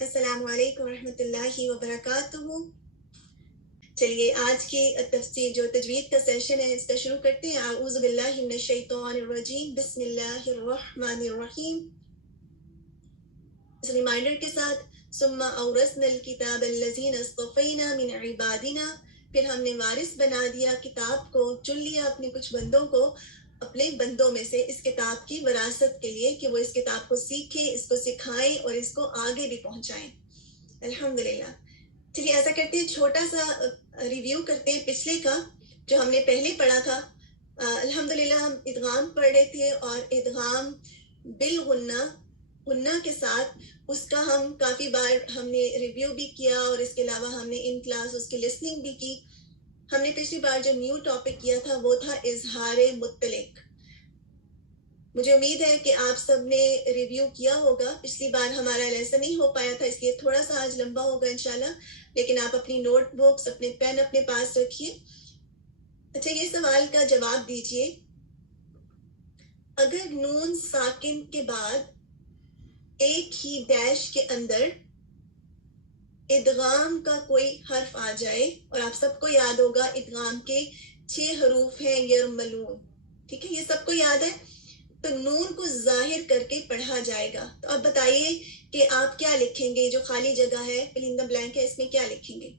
السلام علیکم ورحمۃ اللہ وبرکاتہ. چلیے آج کی تفسیر جو تجوید کا سیشن ہے اس کا شروع کرتے ہیں. اعوذ باللہ من الشیطان الرجیم بسم اللہ الرحمن الرحیم. اس ریمائنڈر کے ساتھ ثم اورثنا الکتاب الذین اصطفینا من عبادنا، پھر ہم نے وارث بنا دیا کتاب کو، چن لیا اپنے کچھ بندوں کو اپنے بندوں میں سے اس کتاب کی وراثت کے لیے کہ وہ اس کتاب کو سیکھیں، اس کو سکھائیں اور اس کو آگے بھی پہنچائیں. الحمدللہ. چلیے ایسا کرتے ہیں، چھوٹا سا ریویو کرتے ہیں پچھلے کا جو ہم نے پہلے پڑھا تھا. الحمدللہ ہم ادغام پڑھ رہے تھے اور ادغام بالغنہ، غنہ کے ساتھ، اس کا ہم کافی بار ہم نے ریویو بھی کیا اور اس کے علاوہ ہم نے ان کلاس اس کی لسننگ بھی کی. ہم نے پچھلی بار جو نیو ٹاپک کیا تھا وہ تھا اظہار مطلق. مجھے امید ہے کہ آپ سب نے ریویو کیا ہوگا. پچھلی بار ہمارا لیسن نہیں ہو پایا تھا اس لیے تھوڑا سا آج لمبا ہوگا انشاءاللہ، لیکن آپ اپنی نوٹ بکس، اپنے پین اپنے پاس رکھیے. اچھا، یہ سوال کا جواب دیجئے، اگر نون ساکن کے بعد ایک ہی ڈیش کے اندر ادغام کا کوئی حرف آ جائے، اور آپ سب کو یاد ہوگا ادغام کے 6 حروف ہیں یرملون، ٹھیک ہے، یہ سب کو یاد ہے، تو نون کو ظاہر کر کے پڑھا جائے گا. تو اب بتائیے کہ آپ کیا لکھیں گے؟ جو خالی جگہ ہے فل ان دا بلینک ہے، اس میں کیا لکھیں گے؟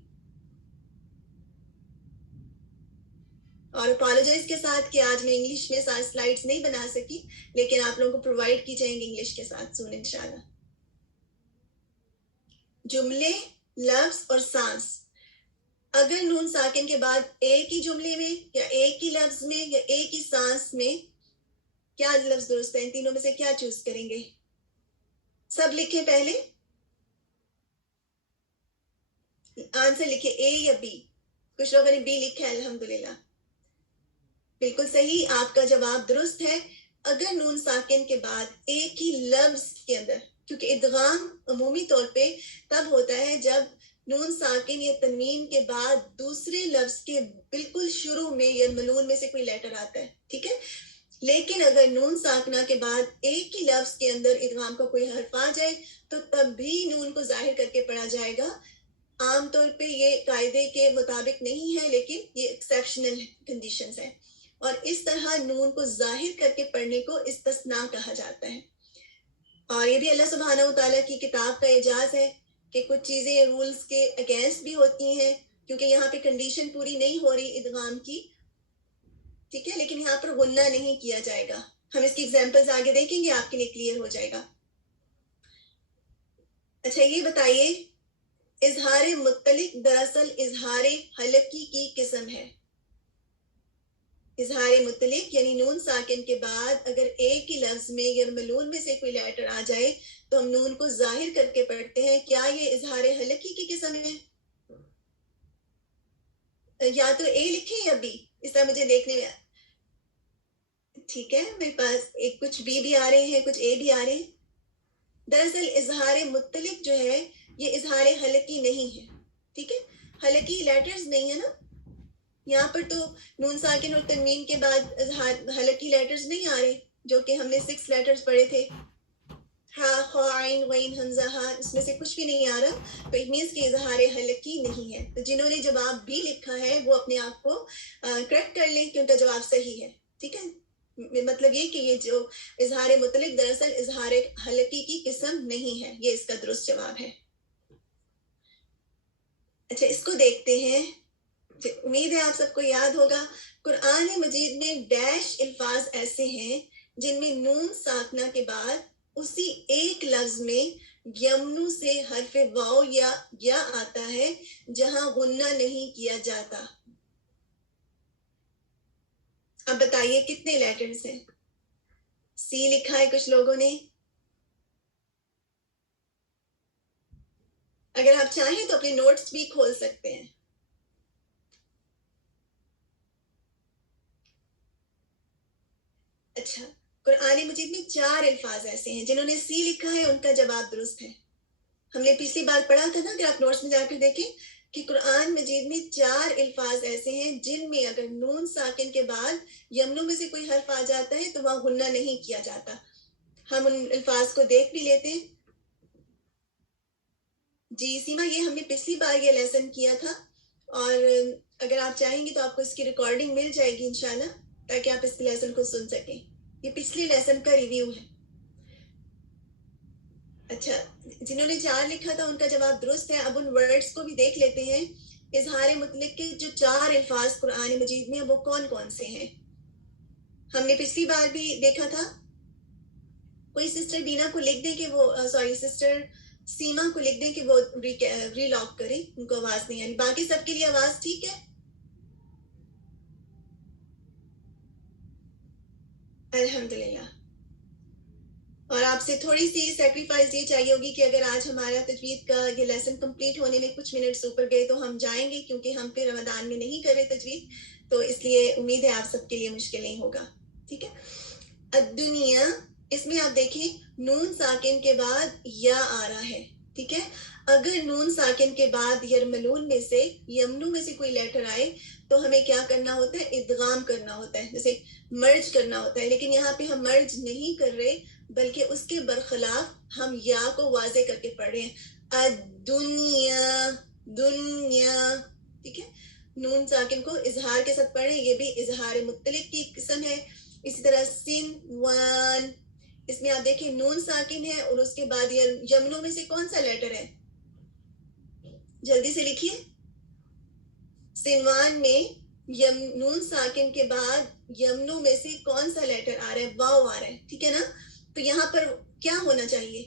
اور اپالوجائز کے ساتھ کہ آج میں انگلش میں ساری سلائیڈز نہیں بنا سکی، لیکن آپ لوگوں کو پرووائڈ کی جائیں گے انگلش کے ساتھ سون انشاءاللہ. جملے، لفظ اور سانس، اگر نون ساکن کے بعد ایک ہی جملے میں یا ایک ہی لفظ میں یا ایک ہی سانس میں کیا لفظ درست ہے؟ ان تینوں میں سے کیا چوز کریں گے؟ سب لکھیں، پہلے آنسر لکھے، اے یا بی. کچھ لوگوں نے بی لکھا ہے، الحمدللہ بالکل صحیح، آپ کا جواب درست ہے. اگر نون ساکن کے بعد ایک ہی لفظ کے اندر، کیونکہ ادغام عمومی طور پہ تب ہوتا ہے جب نون ساکن یا تنوین کے بعد دوسرے لفظ کے بالکل شروع میں یرملون میں سے کوئی لیٹر آتا ہے، ٹھیک ہے. لیکن اگر نون ساکنہ کے بعد ایک ہی لفظ کے اندر ادغام کا کوئی حرف آ جائے تو تب بھی نون کو ظاہر کر کے پڑھا جائے گا. عام طور پہ یہ قاعدے کے مطابق نہیں ہے، لیکن یہ ایکسیپشنل کنڈیشنز ہیں، اور اس طرح نون کو ظاہر کر کے پڑھنے کو استثناء کہا جاتا ہے. اور یہ بھی اللہ سبحانہ و تعالیٰ کی کتاب کا اعجاز ہے کہ کچھ چیزیں رولز کے اگینسٹ بھی ہوتی ہیں، کیونکہ یہاں پہ کنڈیشن پوری نہیں ہو رہی ادغام کی، ٹھیک ہے، لیکن یہاں پر غنہ نہیں کیا جائے گا. ہم اس کی ایگزامپلز آگے دیکھیں گے، آپ کے لیے کلیئر ہو جائے گا. اچھا یہ بتائیے، اظہار مطلق دراصل اظہار حلقی کی قسم ہے. اظہار مطلق یعنی نون ساکن کے بعد اگر ایک ہی لفظ میں یرملون میں سے کوئی لیٹر آ جائے تو ہم نون کو ظاہر کر کے پڑھتے ہیں. کیا یہ اظہار حلقی کی قسم ہے؟ یا تو اے لکھیں یا بی، اس طرح مجھے دیکھنے میں. ٹھیک ہے، میرے پاس ایک کچھ بی بھی آ رہے ہیں، کچھ اے بھی آ رہے ہیں. دراصل اظہار مطلق جو ہے یہ اظہار حلقی نہیں ہے، ٹھیک ہے، حلقی لیٹرز نہیں ہے نا. یہاں پر تو نون ساکن اور تنوین کے بعد حلقی لیٹرز نہیں آ رہے، جو کہ ہم نے 6 لیٹرز پڑھے تھے، ہا، خا، عین، غین، حمزہ، ہا، اس میں سے کچھ بھی نہیں آ رہا، تو اٹ مینس کہ اظہار حلقی نہیں ہے. تو جنہوں نے جواب بھی لکھا ہے وہ اپنے آپ کو کریکٹ کر لیں کہ ان کا جواب صحیح ہے، ٹھیک ہے. مطلب یہ کہ یہ جو اظہار مطلق دراصل اظہار حلقی کی قسم نہیں ہے، یہ اس کا درست جواب ہے. اچھا اس کو دیکھتے ہیں، امید ہے آپ سب کو یاد ہوگا. قرآن مجید میں ڈیش الفاظ ایسے ہیں جن میں نون ساکنہ کے بعد اسی ایک لفظ میں یمنو سے حرف واو یا آتا ہے جہاں غنہ نہیں کیا جاتا. اب بتائیے کتنے لیٹرز ہیں؟ سی لکھا ہے کچھ لوگوں نے. اگر آپ چاہیں تو اپنے نوٹس بھی کھول سکتے ہیں. اچھا، قرآن مجید میں 4 الفاظ ایسے ہیں، جنہوں نے سی لکھا ہے ان کا جواب درست ہے. ہم نے پچھلی بار پڑھا تھا نا، اگر آپ نوٹس میں جا کر دیکھیں کہ قرآن مجید میں 4 الفاظ ایسے ہیں جن میں اگر نون ساکن کے بعد یمنوں میں سے کوئی حرف آ جاتا ہے تو وہاں غنہ نہیں کیا جاتا. ہم ان الفاظ کو دیکھ بھی لیتے ہیں. جی سیما، یہ ہم نے پچھلی بار یہ لیسن کیا تھا، اور اگر آپ چاہیں گے تو آپ کو اس کی ریکارڈنگ مل جائے گی انشاءاللہ، تاکہ آپ اس لیسن کو سن سکیں. یہ پچھلے لیسن کا ریویو ہے. اچھا، جنہوں نے 4 لکھا تھا ان کا جواب درست ہے. اب ان ورڈز کو بھی دیکھ لیتے ہیں. اظہار مطلق کے جو 4 الفاظ قرآن مجید میں وہ کون کون سے ہیں. ہم نے پچھلی بار بھی دیکھا تھا. کوئی سسٹر بینا کو لکھ دیں کہ وہ سسٹر سیما کو لکھ دیں کہ وہ ری لاک کریں، ان کو آواز نہیں آ رہی. باقی سب کے لیے آواز ٹھیک ہے؟ الحمدللہ. اور آپ سے تھوڑی سی سیکریفائز یہ چاہیے ہوگی کہ اگر آج ہمارا تجوید کا یہ لیسن کمپلیٹ ہونے میں کچھ منٹس اوپر گئے تو ہم جائیں گے، کیونکہ ہم پھر رمضان میں نہیں کر رہے تجوید، تو اس لیے امید ہے آپ سب کے لیے مشکل نہیں ہوگا. ٹھیک ہے. الدنیا، اس میں آپ دیکھیں نون ساکن کے بعد یا آ رہا ہے. ٹھیک ہے. اگر نون ساکن کے بعد یرملون میں سے، یمنو میں سے کوئی لیٹر آئے تو ہمیں کیا کرنا ہوتا ہے؟ ادغام کرنا ہوتا ہے، جیسے مرج کرنا ہوتا ہے. لیکن یہاں پہ ہم مرج نہیں کر رہے، بلکہ اس کے برخلاف ہم یا کو واضح کر کے پڑھ رہے ہیں. الدنیا، دنیا. ٹھیک ہے. نون ساکن کو اظہار کے ساتھ پڑھیں، یہ بھی اظہار مطلق کی قسم ہے. اسی طرح سنوان، اس میں آپ دیکھیں نون ساکن ہے اور اس کے بعد یمنوں میں سے کون سا لیٹر ہے؟ جلدی سے لکھیے. سنوان میں نون ساکن کے بعد یمنوں میں سے کون سا لیٹر آ رہا ہے؟ واو آ رہا ہے. ٹھیک ہے نا. تو یہاں پر کیا ہونا چاہیے؟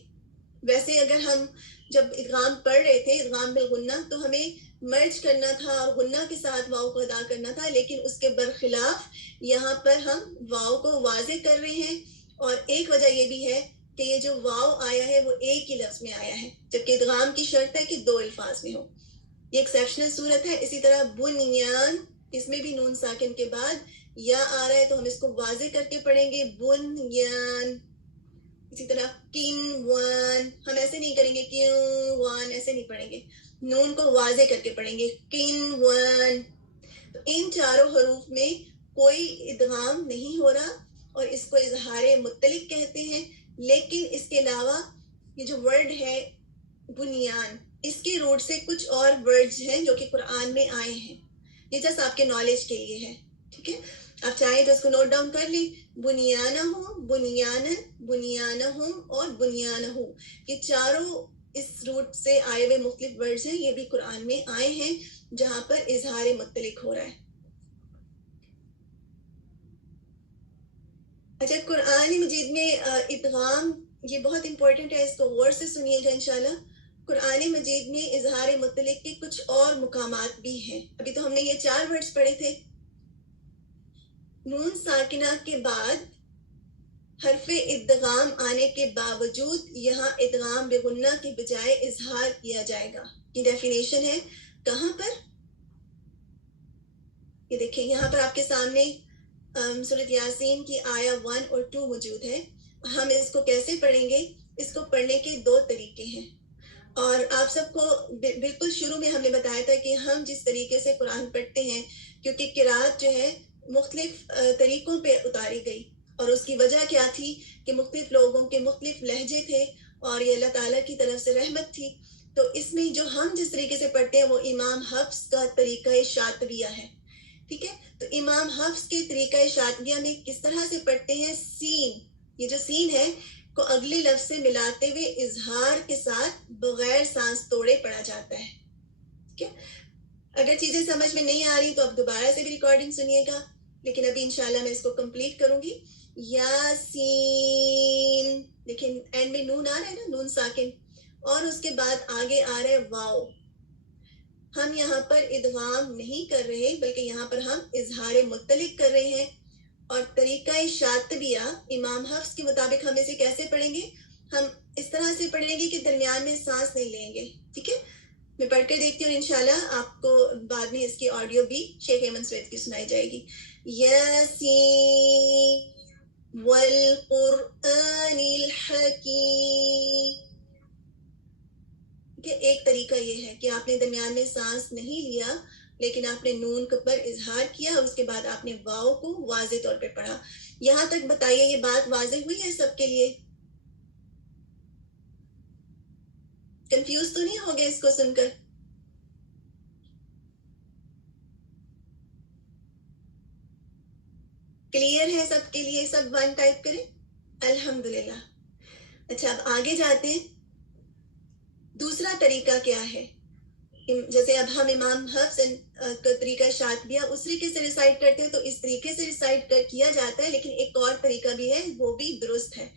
ویسے اگر ہم جب ادغام پڑھ رہے تھے، ادغام بالغنہ، تو ہمیں مرج کرنا تھا اور غنہ کے ساتھ واو کو ادا کرنا تھا، لیکن اس کے برخلاف یہاں پر ہم واو کو واضح کر رہے ہیں. اور ایک وجہ یہ بھی ہے کہ یہ جو واو آیا ہے وہ ایک ہی لفظ میں آیا ہے، جبکہ ادغام کی شرط ہے کہ 2 الفاظ میں ہو. یہ ایکسیپشنل صورت ہے. اسی طرح بنیان، اس میں بھی نون ساکن کے بعد یا آ رہا ہے تو ہم اس کو واضح کر کے پڑھیں گے، بنیان. اسی طرح کنوان، ہم ایسے نہیں کریں گے کیوان، ایسے نہیں پڑھیں گے، نون کو واضح کر کے پڑھیں گے، کنوان. تو ان چاروں حروف میں کوئی ادغام نہیں ہو رہا اور اس کو اظہار مطلق کہتے ہیں. لیکن اس کے علاوہ یہ جو ورڈ ہے بنیان، اس کے روٹ سے کچھ اور ورڈز ہیں جو کہ قرآن میں آئے ہیں. یہ جس آپ کے نالج کے لیے ہے. ٹھیک ہے. آپ چاہیں تو اس کو نوٹ ڈاؤن کر لیں. بنیانہم، بنیانن، بنیانہم اور بنیانہو، یہ چاروں اس روٹ سے آئے ہوئے مختلف ورڈز ہیں. یہ بھی قرآن میں آئے ہیں جہاں پر اظہار مطلق ہو رہا ہے. اچھا، قرآن مجید میں ادغام یہ بہت امپورٹنٹ ہے، اس کو غور سے سنیے گا انشاءاللہ. قرآن مجید میں اظہار مطلق کے کچھ اور مقامات بھی ہیں. ابھی تو ہم نے یہ 4 ورڈز پڑھے تھے. نون ساکنہ کے بعد حرف ادغام آنے کے باوجود یہاں ادغام بغنہ کی بجائے اظہار کیا جائے گا. یہ ڈیفینیشن ہے. کہاں پر؟ یہ دیکھیں یہاں پر آپ کے سامنے سورۃ یاسین کی آیا 1 اور 2 موجود ہے. ہم اس کو کیسے پڑھیں گے؟ اس کو پڑھنے کے 2 طریقے ہیں، اور آپ سب کو بالکل شروع میں ہم نے بتایا تھا کہ ہم جس طریقے سے قرآن پڑھتے ہیں، کیونکہ قرات جو ہے مختلف طریقوں پہ اتاری گئی، اور اس کی وجہ کیا تھی کہ مختلف لوگوں کے مختلف لہجے تھے اور یہ اللہ تعالیٰ کی طرف سے رحمت تھی. تو اس میں جو ہم جس طریقے سے پڑھتے ہیں وہ امام حفص کا طریقہ شاطبیہ ہے. ٹھیک ہے. تو امام حفص کے طریقہ شاطبیہ میں کس طرح سے پڑھتے ہیں؟ سین، یہ جو سین ہے کو اگلے لفظ سے ملاتے ہوئے اظہار کے ساتھ بغیر سانس توڑے پڑھا جاتا ہے. ٹھیک ہے. اگر چیزیں سمجھ میں نہیں آ رہی تو اب دوبارہ سے بھی ریکارڈنگ سنیے گا، لیکن ابھی انشاءاللہ میں اس کو کمپلیٹ کروں گی. یاسین، لیکن اینڈ میں نون آ رہا ہے نا، نون ساکن، اور اس کے بعد آگے آ رہا ہے واو. ہم یہاں پر ادغام نہیں کر رہے، بلکہ یہاں پر ہم اظہار مطلق کر رہے ہیں. اور طریقہ شاطبیہ امام حفص کے مطابق ہم اسے کیسے پڑھیں گے؟ ہم اس طرح سے پڑھیں گے کہ درمیان میں سانس نہیں لیں گے. ٹھیک ہے. میں پڑھ کر دیکھتی ہوں، انشاءاللہ آپ کو بعد میں اس کی آڈیو بھی شیخ ایمن سوید کی سنائی جائے گی. یاسین والقرآن الحکیم. کہ ایک طریقہ یہ ہے کہ آپ نے درمیان میں سانس نہیں لیا، لیکن آپ نے نون پر اظہار کیا اور اس کے بعد آپ نے واو کو واضح طور پہ پڑھا. یہاں تک بتائیے یہ بات واضح ہوئی ہے سب کے لیے؟ کنفیوز تو نہیں ہو گئے اس کو سن کر؟ کلیئر ہے سب کے لیے؟ سب ون ٹائپ کریں. الحمدللہ. اچھا اب آگے جاتے ہیں. دوسرا طریقہ کیا ہے؟ جیسے اب ہم امام حفص کا طریقہ شاطبیہ اس طریقے سے ریسائٹ کرتے ہیں تو اس طریقے سے ریسائٹ کیا جاتا ہے، لیکن ایک اور طریقہ بھی ہے، وہ بھی درست ہے.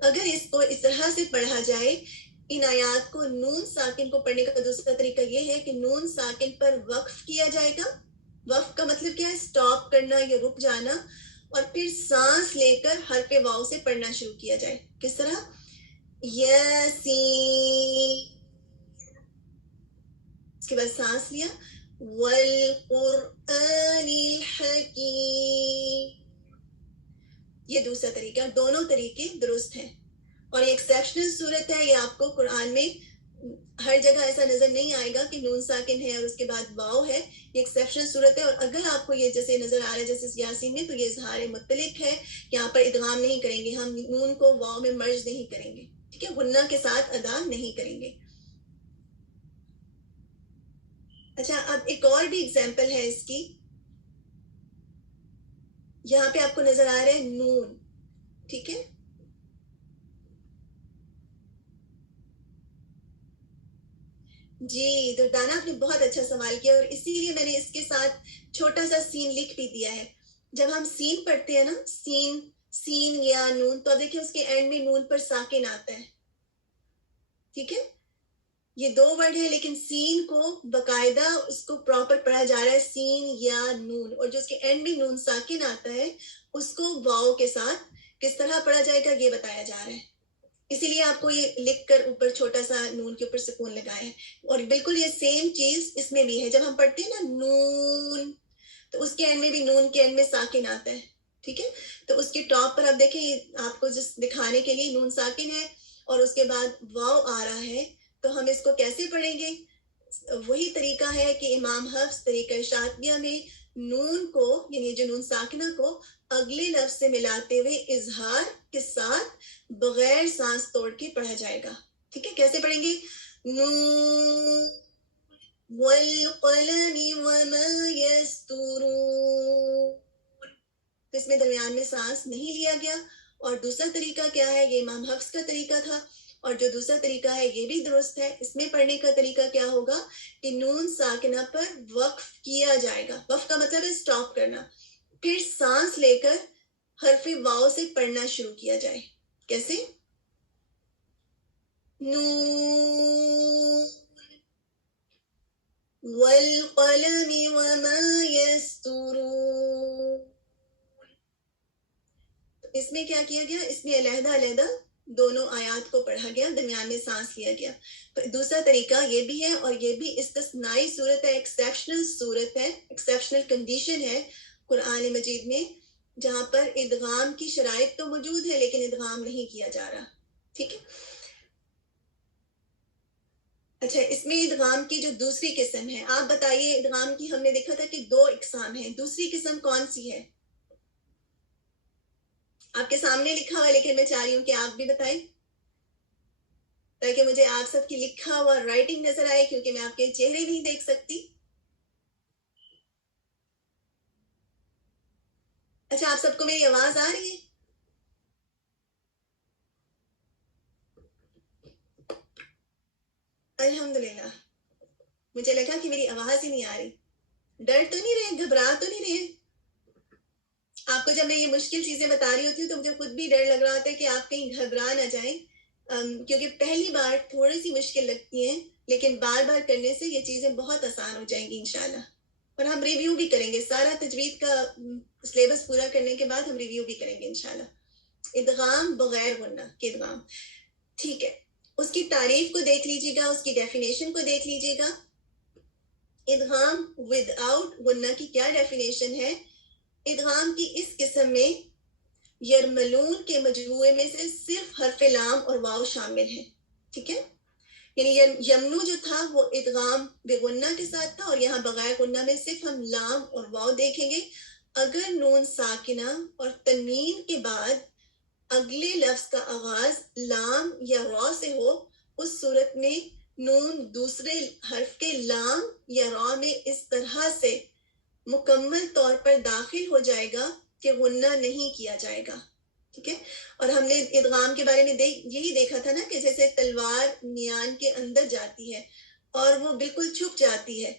اگر اس کو اس طرح سے پڑھا جائے، ان آیات کو نون ساکن کو پڑھنے کا دوسرا طریقہ یہ ہے کہ نون ساکن پر وقف کیا جائے گا. وقف کا مطلب کیا ہے؟ سٹاپ کرنا یا رک جانا، اور پھر سانس لے کر حرف واو سے پڑھنا شروع کیا جائے. کس طرح؟ یاسین، اس کے بعد سانس لیا، والقرآن الحکیم. یہ دوسرا طریقہ. دونوں طریقے درست ہیں، اور یہ ایکسیپشنل صورت ہے. یہ آپ کو قرآن میں ہر جگہ ایسا نظر نہیں آئے گا کہ نون ساکن ہے اور اس کے بعد واو ہے. یہ ایکسیپشنل صورت ہے، اور اگر آپ کو یہ جیسے نظر آ رہا ہے جیسے یاسین میں، تو یہ اظہار مطلق ہے. یہاں پر ادغام نہیں کریں گے ہم، نون کو واو میں مرج نہیں کریں گے، ٹھیک ہے؟ غنہ کے ساتھ ادا نہیں کریں گے. اچھا اب ایک اور بھی ایگزامپل ہے اس کی. یہاں پہ آپ کو نظر آ رہا ہے نون، ٹھیک ہے؟ جی دردانہ، آپ نے بہت اچھا سوال کیا، اور اسی لیے میں نے اس کے ساتھ چھوٹا سا سین لکھ بھی دیا ہے. جب ہم سین پڑھتے ہیں نا، سین یا نون، تو اب دیکھیں اس کے اینڈ میں نون پر ساکن آتا ہے، ٹھیک ہے؟ یہ دو ورڈ ہیں، لیکن سین کو باقاعدہ اس کو پراپر پڑھا جا رہا ہے، سین یا نون. اور جو اس کے اینڈ میں نون ساکن آتا ہے اس کو واو کے ساتھ کس طرح پڑھا جائے گا یہ بتایا جا رہا ہے. اسی لیے آپ کو یہ لکھ کر اوپر چھوٹا سا نون کے اوپر سکون لگایا ہے. اور بالکل یہ سیم چیز اس میں بھی ہے. جب ہم پڑھتے ہیں نا نون، تو اس کے اینڈ میں بھی نون کے اینڈ میں ساکن آتا ہے، ٹھیک ہے؟ تو اس کے ٹاپ پر آپ دیکھیں، آپ کو جس دکھانے کے لیے نون ساکن ہے اور اس کے بعد واو آ رہا ہے، تو ہم اس کو کیسے پڑھیں گے؟ وہی طریقہ ہے کہ امام حفص طریقہ شاطبیہ میں نون کو، یعنی جو نون ساکنہ کو اگلے لفظ سے ملاتے ہوئے اظہار کے ساتھ بغیر سانس توڑ کے پڑھا جائے گا. ٹھیک ہے؟ کیسے پڑھیں گے؟ نون والقلم وما يسطرون. اس میں درمیان میں سانس نہیں لیا گیا. اور دوسرا طریقہ کیا ہے؟ یہ امام حفص کا طریقہ تھا، اور جو دوسرا طریقہ ہے یہ بھی درست ہے. اس میں پڑھنے کا طریقہ کیا ہوگا کہ نون ساکنہ پر وقف کیا جائے گا. وقف کا مطلب ہے سٹاپ کرنا، پھر سانس لے کر حرف واو سے پڑھنا شروع کیا جائے. کیسے؟ نون والقلم وما يسطرون. اس میں کیا کیا گیا؟ اس میں علیحدہ علیحدہ دونوں آیات کو پڑھا گیا، درمیان میں سانس لیا گیا. تو دوسرا طریقہ یہ بھی ہے، اور یہ بھی استثنائی صورت ہے، ایکسیپشنل صورت ہے، ایکسیپشنل کنڈیشن ہے قرآن مجید میں، جہاں پر ادغام کی شرائط تو موجود ہے لیکن ادغام نہیں کیا جا رہا. ٹھیک ہے؟ اچھا اس میں ادغام کی جو دوسری قسم ہے، آپ بتائیے. ادغام کی ہم نے دیکھا تھا کہ دو اقسام ہیں، دوسری قسم کون سی ہے؟ آپ کے سامنے لکھا ہوا ہے، لیکن میں چاہ رہی ہوں کہ آپ بھی بتائیں تاکہ مجھے آپ سب کی لکھا ہوا رائٹنگ نظر آئے، کیونکہ میں آپ کے چہرے نہیں دیکھ سکتی. اچھا آپ سب کو میری آواز آ رہی ہے؟ الحمدللہ. مجھے لگا کہ میری آواز ہی نہیں آ رہی. ڈر تو نہیں رہے؟ گھبرا تو نہیں رہے؟ آپ کو جب میں یہ مشکل چیزیں بتا رہی ہوتی ہوں تو مجھے خود بھی ڈر لگ رہا ہوتا ہے کہ آپ کہیں گھبرا نہ جائیں، کیونکہ پہلی بار تھوڑی سی مشکل لگتی ہیں، لیکن بار بار کرنے سے یہ چیزیں بہت آسان ہو جائیں گی انشاءاللہ. اور ہم ریویو بھی کریں گے، سارا تجوید کا سلیبس پورا کرنے کے بعد ہم ریویو بھی کریں گے انشاءاللہ. ادغام بغیر غنہ کے ادغام. ٹھیک ہے، اس کی تعریف کو دیکھ لیجیے گا، اس کی ڈیفینیشن کو دیکھ لیجیے گا. ادغام ود آؤٹ غنہ کی کیا ڈیفینیشن ہے؟ ادغام کی اس قسم میں یرملون کے مجموعے میں سے صرف حرف لام اور واو شامل ہیں. ٹھیک ہے؟ یعنی یمنو جو تھا وہ ادغام بغنہ کے ساتھ تھا، اور یہاں بغیر غنہ میں صرف ہم لام اور واو دیکھیں گے. اگر نون ساکنہ اور تنوین کے بعد اگلے لفظ کا آغاز لام یا را سے ہو، اس صورت میں نون دوسرے حرف کے لام یا را میں اس طرح سے مکمل طور پر داخل ہو جائے گا کہ غنہ نہیں کیا جائے گا. ٹھیک ہے. اور ہم نے ادغام کے بارے میں یہی دیکھا تھا نا کہ جیسے تلوار میان کے اندر جاتی ہے اور وہ بالکل چھپ جاتی ہے.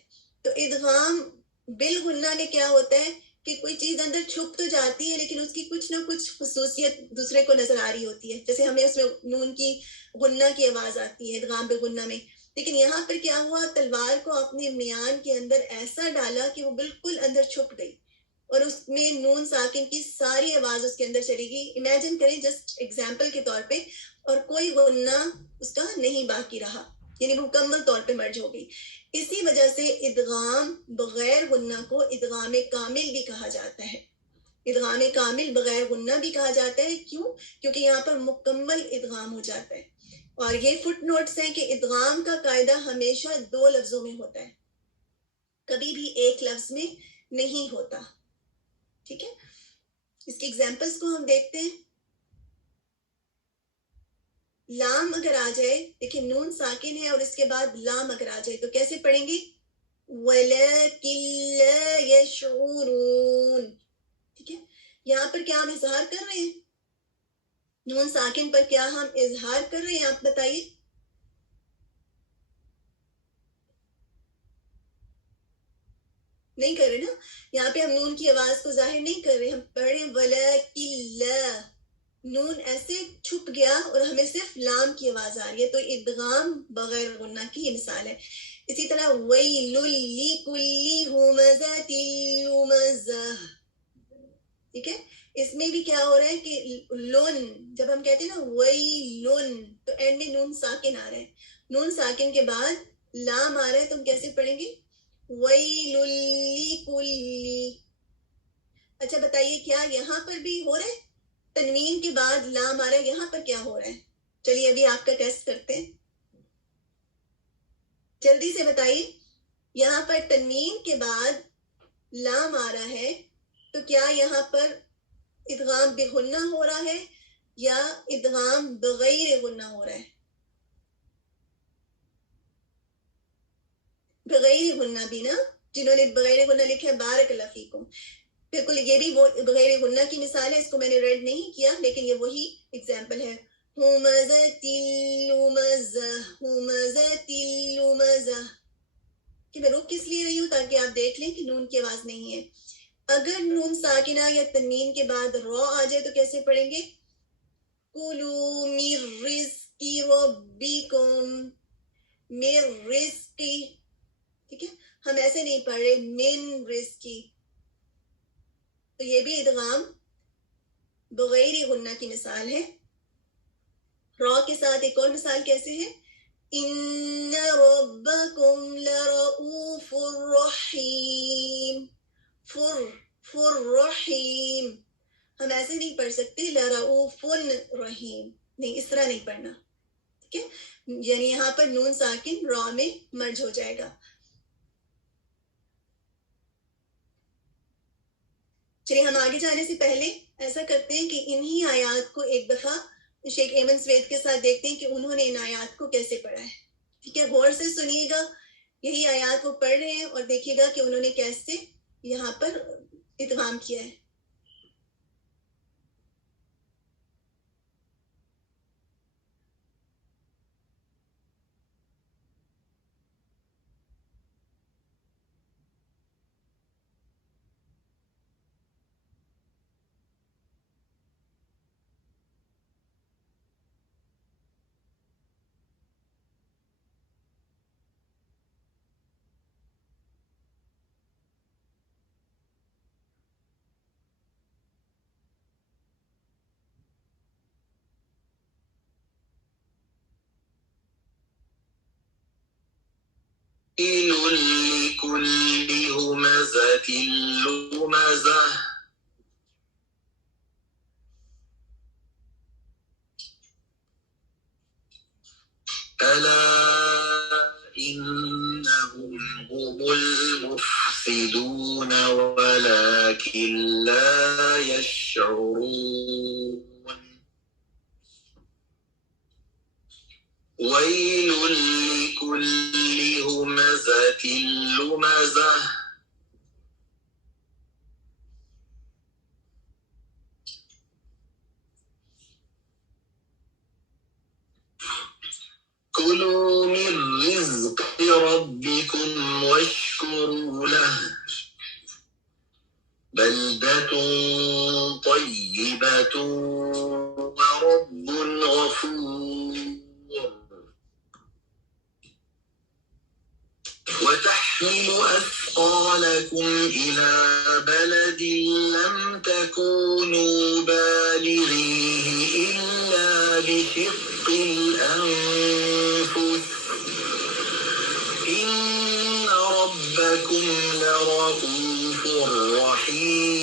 تو ادغام بالغنہ میں کیا ہوتا ہے کہ کوئی چیز اندر چھپ تو جاتی ہے لیکن اس کی کچھ نہ کچھ خصوصیت دوسرے کو نظر آ رہی ہوتی ہے. جیسے ہمیں اس میں نون کی غنہ کی آواز آتی ہے ادغام بالغنہ میں. لیکن یہاں پر کیا ہوا, تلوار کو اپنے میان کے اندر ایسا ڈالا کہ وہ بالکل اندر چھپ گئی اور اس میں نون ساکن کی ساری آواز اس کے اندر چلی گئی. امیجن کریں جسٹ ایگزامپل کے طور پہ, اور کوئی غنہ اس کا نہیں باقی رہا, یعنی مکمل طور پہ مرج ہو گئی. اسی وجہ سے ادغام بغیر غنہ کو ادغام کامل بھی کہا جاتا ہے. ادغام کامل بغیر غنہ بھی کہا جاتا ہے. کیوں؟ کیونکہ یہاں پر مکمل ادغام ہو جاتا ہے. اور یہ فٹ نوٹس ہیں کہ ادغام کا قاعدہ ہمیشہ 2 لفظوں میں ہوتا ہے, کبھی بھی ایک لفظ میں نہیں ہوتا. ٹھیک ہے. اس کی ایگزامپلس کو ہم دیکھتے ہیں. لام اگر آ جائے, دیکھیں نون ساکن ہے اور اس کے بعد لام اگر آ جائے تو کیسے پڑھیں گے؟ وَلَكِن لَا يَشْعُرُونَ. ٹھیک ہے. یہاں پر کیا ہم اظہار کر رہے ہیں؟ نون ساکن پر کیا ہم اظہار کر رہے ہیں؟ آپ بتائیے. نہیں کر رہے نا. یہاں پہ ہم نون کی آواز کو ظاہر نہیں کر رہے, ہم پڑھ رہے ہیں وَلَكِن لَا. نون ایسے چھپ گیا اور ہمیں صرف لام کی آواز آ رہی ہے. تو ادغام بغیر غنہ کی یہ مثال ہے. اسی طرح وَيْلٌ لِكُلِّ هُمَزَةٍ لُمَزَةٍ. ٹھیک ہے. اس میں بھی کیا ہو رہا ہے کہ لون, جب ہم کہتے ہیں نا وَيْلٌ تو اینڈ میں نون ساکن آ رہا ہے. نون ساکن کے بعد لام آ رہا ہے تو ہم کیسے پڑھیں گے؟ وَيْلٌ لِكُلِّ. اچھا بتائیے کیا یہاں پر بھی ہو رہا ہے؟ تنوین کے بعد لام آ رہا ہے, یہاں پر کیا ہو رہا ہے؟ چلیے ابھی آپ کا ٹیسٹ کرتے ہیں, جلدی سے بتائیے. یہاں پر تنوین کے بعد لام آ رہا ہے تو کیا یہاں پر ادغام بغنہ ہو رہا ہے یا ادغام بغیر غنہ ہو رہا ہے؟ بغیر غنہ بھی نا, جنہوں نے بغیر غنہ لکھا ہے بارک اللہ فیکم. بالکل یہ بھی وہ بغیر غنہ کی مثال ہے. اس کو میں نے ریڈ نہیں کیا لیکن یہ وہی ایگزامپل ہے. ہمزۃ لمزہ, ہمزۃ لمزہ. کہ میں رک کس لیے رہی ہوں؟ تاکہ آپ دیکھ لیں کہ نون کی آواز نہیں ہے. اگر نون ساکنہ یا تنوین کے بعد رو آ جائے تو کیسے پڑھیں گے؟ کلوا من رزق ربکم, من رزق. ٹھیک ہے. ہم ایسے نہیں پڑھ رہے من رزقی. تو یہ بھی ادغام بغیر غنہ کی مثال ہے. را کے ساتھ ایک اور مثال کیسے ہے؟ ان ربکم لرؤوف رحیم. فر رحیم. ہم ایسے نہیں پڑھ سکتے لرؤوف رحیم, نہیں, اس طرح نہیں پڑھنا. ٹھیک ہے. یعنی یہاں پر نون ساکن را میں مرج ہو جائے گا. چلیے ہم آگے جانے سے پہلے ایسا کرتے ہیں کہ انہی آیات کو ایک دفعہ شیخ ایمن سوید کے ساتھ دیکھتے ہیں کہ انہوں نے ان آیات کو کیسے پڑھا ہے. ٹھیک ہے. غور سے سنیے گا, یہی آیات وہ پڑھ رہے ہیں اور دیکھیے گا کہ انہوں نے کیسے یہاں پر ادغام کیا ہے. لكل همزة لمزة. ألا إنهم هم المفسدون ولكن لا يشعرون. ويل لكل همزة كلوا من رزق ربكم واشكروا له بلدة طيبة ورب غفور وتحمل أثقالكم إلى بلد لم تكونوا بالغيه إلا بشق الأنفس إن ربكم لرؤوف رحيم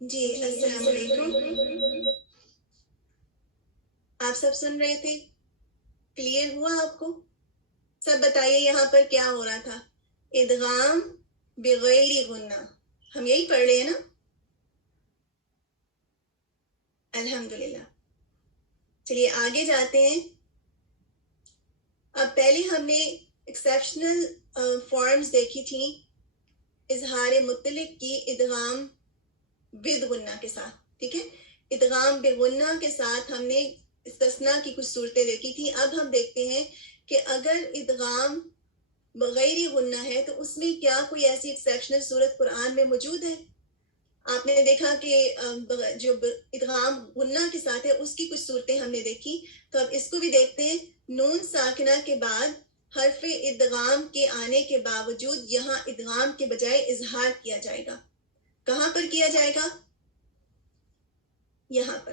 جی السلام علیکم. آپ سب سن رہے تھے؟ کلیئر ہوا آپ کو؟ سب بتائیے یہاں پر کیا ہو رہا تھا؟ ادغام بغیر غنہ، ہم یہی پڑھ رہے ہیں نا؟ الحمدللہ. چلیے آگے جاتے ہیں. اب پہلے ہم نے ایکسیپشنل فارمز دیکھی تھیں اظہار مطلق کی ادغام بغنہ کے ساتھ. ٹھیک ہے، ادغام بغنہ کے ساتھ ہم نے استثناء کی کچھ صورتیں دیکھی تھی. اب ہم دیکھتے ہیں کہ اگر ادغام بغیر غنہ ہے تو اس میں کیا کوئی ایسی ایکسیپشنل صورت قرآن میں موجود ہے؟ آپ نے دیکھا کہ جو ادغام غنہ کے ساتھ ہے اس کی کچھ صورتیں ہم نے دیکھی. تو اب اس کو بھی دیکھتے ہیں. نون ساکنہ کے بعد حرف ادغام کے آنے کے باوجود یہاں ادغام کے بجائے اظہار کیا جائے گا. کہاں پر کیا جائے گا؟ یہاں پر.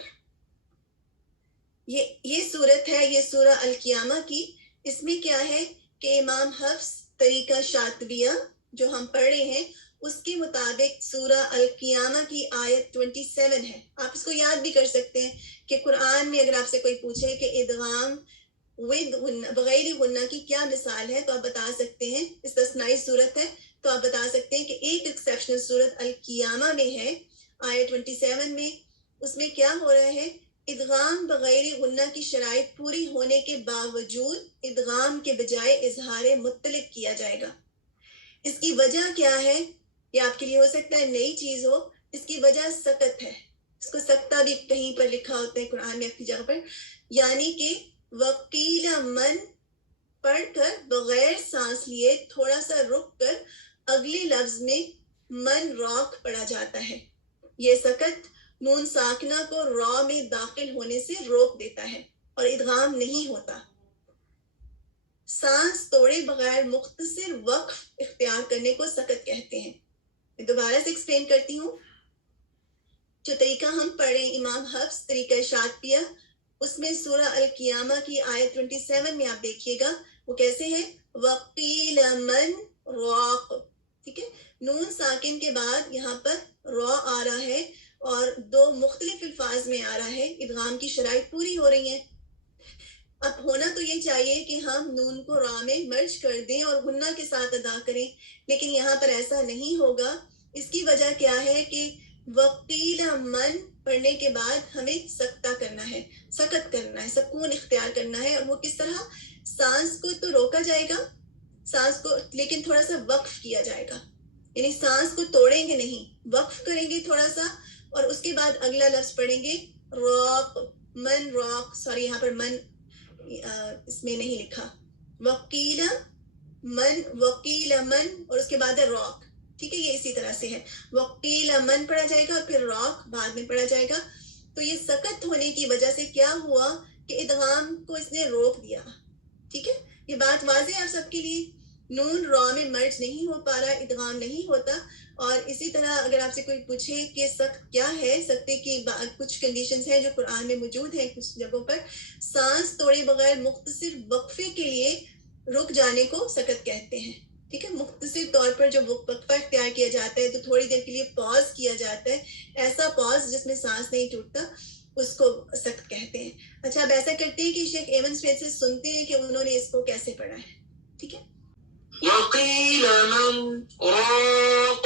یہ صورت ہے، یہ سورہ القیامہ کی. اس میں کیا ہے کہ امام حفص طریقہ شاطبیہ جو ہم پڑھ رہے ہیں اس کے مطابق سورہ القیامہ کی آیت 27 ہے. آپ اس کو یاد بھی کر سکتے ہیں کہ قرآن میں اگر آپ سے کوئی پوچھے کہ ادغام بغیر غنہ کی کیا مثال ہے تو آپ بتا سکتے ہیں، استثنائی صورت ہے تو آپ بتا سکتے ہیں کہ ایک ایکسیپشنل صورت القیامہ میں ہے آیت 27 میں. اس میں کیا ہو رہا ہے؟ ادغام بغیر غنہ کی شرائط پوری ہونے کے باوجود ادغام کے بجائے اظہار مطلق کیا جائے گا. اس کی وجہ کیا ہے؟ یہ آپ کے لیے ہو سکتا ہے نئی چیز ہو. اس کی وجہ سکت ہے. اس کو سکتہ بھی کہیں پر لکھا ہوتا ہے قرآن میں اپنی جگہ پر. یعنی کہ وقیل من پڑھ کر بغیر سانس لیے تھوڑا سا رک کر اگلے لفظ میں من راک پڑھا جاتا ہے. یہ سکت نون ساکنہ کو را میں داخل ہونے سے روک دیتا ہے اور ادغام نہیں ہوتا. سانس توڑے بغیر مختصر وقف اختیار کرنے کو سکت کہتے ہیں. میں دوبارہ سے ایکسپلین کرتی ہوں. جو طریقہ ہم پڑھیں امام حفص طریقہ شاطبیہ، اس میں سورہ القیامہ کی آیت 27 میں آپ دیکھیے گا وہ کیسے ہے؟ وقیل من راق. ٹھیک ہے، نون ساکن کے بعد یہاں پر را آ رہا ہے اور دو مختلف الفاظ میں آ رہا ہے. ادغام کی شرائط پوری ہو رہی ہیں. اب ہونا تو یہ چاہیے کہ ہم نون کو را میں مرج کر دیں اور غنہ کے ساتھ ادا کریں، لیکن یہاں پر ایسا نہیں ہوگا. اس کی وجہ کیا ہے کہ وقیل من پڑھنے کے بعد ہمیں سکتہ کرنا ہے، سکت کرنا ہے، سکون اختیار کرنا ہے. اور وہ کس طرح؟ سانس کو تو روکا جائے گا، سانس کو لیکن تھوڑا سا وقف کیا جائے گا. یعنی سانس کو توڑیں گے نہیں، وقف کریں گے تھوڑا سا اور اس کے بعد اگلا لفظ پڑھیں گے راق. من راق، سوری یہاں پر من اس میں نہیں لکھا. وقیل من اور اس کے بعد ہے راق. ٹھیک ہے، یہ اسی طرح سے ہے. وقیل من پڑھا جائے گا اور پھر راق بعد میں پڑھا جائے گا. تو یہ سکت ہونے کی وجہ سے کیا ہوا کہ ادغام کو اس نے روک دیا. ٹھیک ہے، یہ بات واضح ہے آپ سب کے لیے. نون را میں مرج نہیں ہو پا رہا، ادغام نہیں ہوتا. اور اسی طرح اگر آپ سے کوئی پوچھے کہ سخت کیا ہے، سختے کی کچھ کنڈیشنز ہیں جو قرآن میں موجود ہیں کچھ جگہوں پر. سانس توڑے بغیر مختصر وقفے کے لیے رک جانے کو سکت کہتے ہیں. ٹھیک ہے، مختصر طور پر جو وقفہ اختیار کیا جاتا ہے تو تھوڑی دیر کے لیے پاز کیا جاتا ہے، ایسا پاز جس میں سانس نہیں ٹوٹتا، اس کو سخت کہتے ہیں. اچھا اب ایسا کرتے ہیں کہ شیخ ایمن اسمتھ سے سنتے ہیں کہ انہوں نے اس کو کیسے پڑھا ہے. ٹھیک ہے. وقيل من راق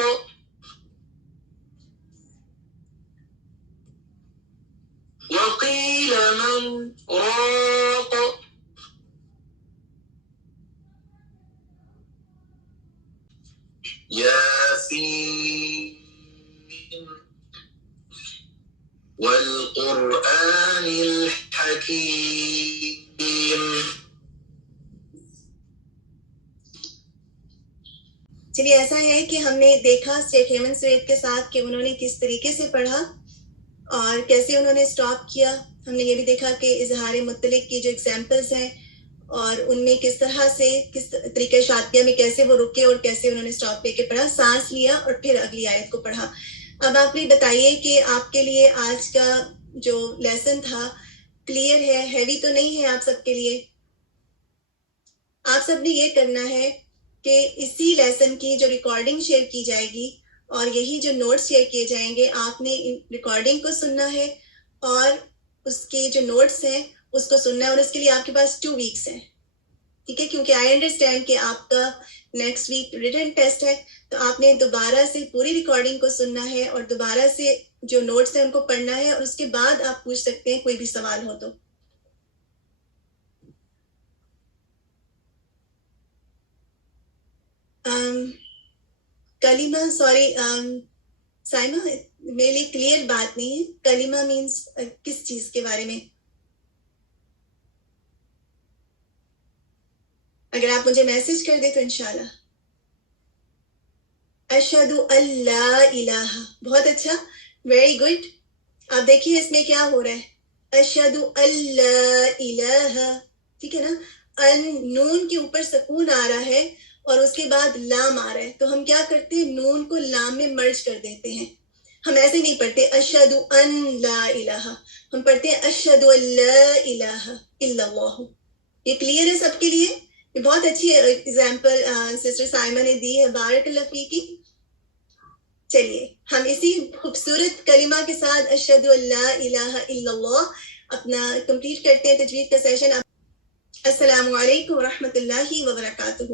وقيل من راق ياسين والقرآن الحكيم. چلیے ایسا ہے کہ ہم نے دیکھا شیخ ایمن سوید کے ساتھ کہ انہوں نے کس طریقے سے پڑھا اور کیسے انہوں نے سٹاپ کیا. ہم نے یہ بھی دیکھا کہ اظہار مطلق کی جو ایگزامپلز ہیں اور ان میں کس طرح سے کس طریقے شاطبیہ میں کیسے وہ رکے اور کیسے انہوں نے سٹاپ لے کے پڑھا, سانس لیا اور پھر اگلی آیت کو پڑھا. اب آپ نے بتائیے کہ آپ کے لیے آج کا جو لیسن تھا کلیئر ہے, ہیوی تو نہیں ہے آپ سب کے لیے؟ آپ سب نے یہ کرنا ہے کہ اسی لیسن کی جو ریکارڈنگ شیئر کی جائے گی اور یہی جو نوٹس شیئر کیے جائیں گے, آپ نے ریکارڈنگ کو سننا ہے اور اس کے جو نوٹس ہیں اس کو سننا ہے, اور اس کے لیے آپ کے پاس 2 ویکس ہیں. ٹھیک ہے, کیونکہ آئی انڈرسٹینڈ کہ آپ کا نیکسٹ ویک ریٹن ٹیسٹ ہے, تو آپ نے دوبارہ سے پوری ریکارڈنگ کو سننا ہے اور دوبارہ سے جو نوٹس ہیں ان کو پڑھنا ہے, اور اس کے بعد آپ پوچھ سکتے ہیں کوئی بھی سوال ہو تو. کلمہ, سوری سائمہ, میرے لیے کلیئر بات نہیں ہے. کلمہ مینس کس چیز کے بارے میں؟ اگر آپ مجھے میسج کر دیں تو انشاءاللہ. اشہد ان لا الہ, بہت اچھا, ویری گڈ. آپ دیکھیے اس میں کیا ہو رہا ہے, اشہد ان لا الہ, ٹھیک ہے نا. ان نون کے اوپر سکون آ رہا ہے اور اس کے بعد لام آ رہا ہے, تو ہم کیا کرتے ہیں, نون کو لام میں مرج کر دیتے ہیں. ہم ایسے نہیں پڑھتے اشہد ان لا الہ, ہم پڑھتے ہیں اشہد ان لا الہ الا اللہ. یہ کلیئر ہے سب کے لیے؟ یہ بہت اچھی ایگزامپل سسٹر سائمہ نے دی ہے, بارک اللہ فیکی. چلیے ہم اسی خوبصورت کلمہ کے ساتھ اشہد ان لا الہ الا اللہ اپنا کمپلیٹ کرتے ہیں تجوید کا سیشن. السلام علیکم ورحمۃ اللہ وبرکاتہ.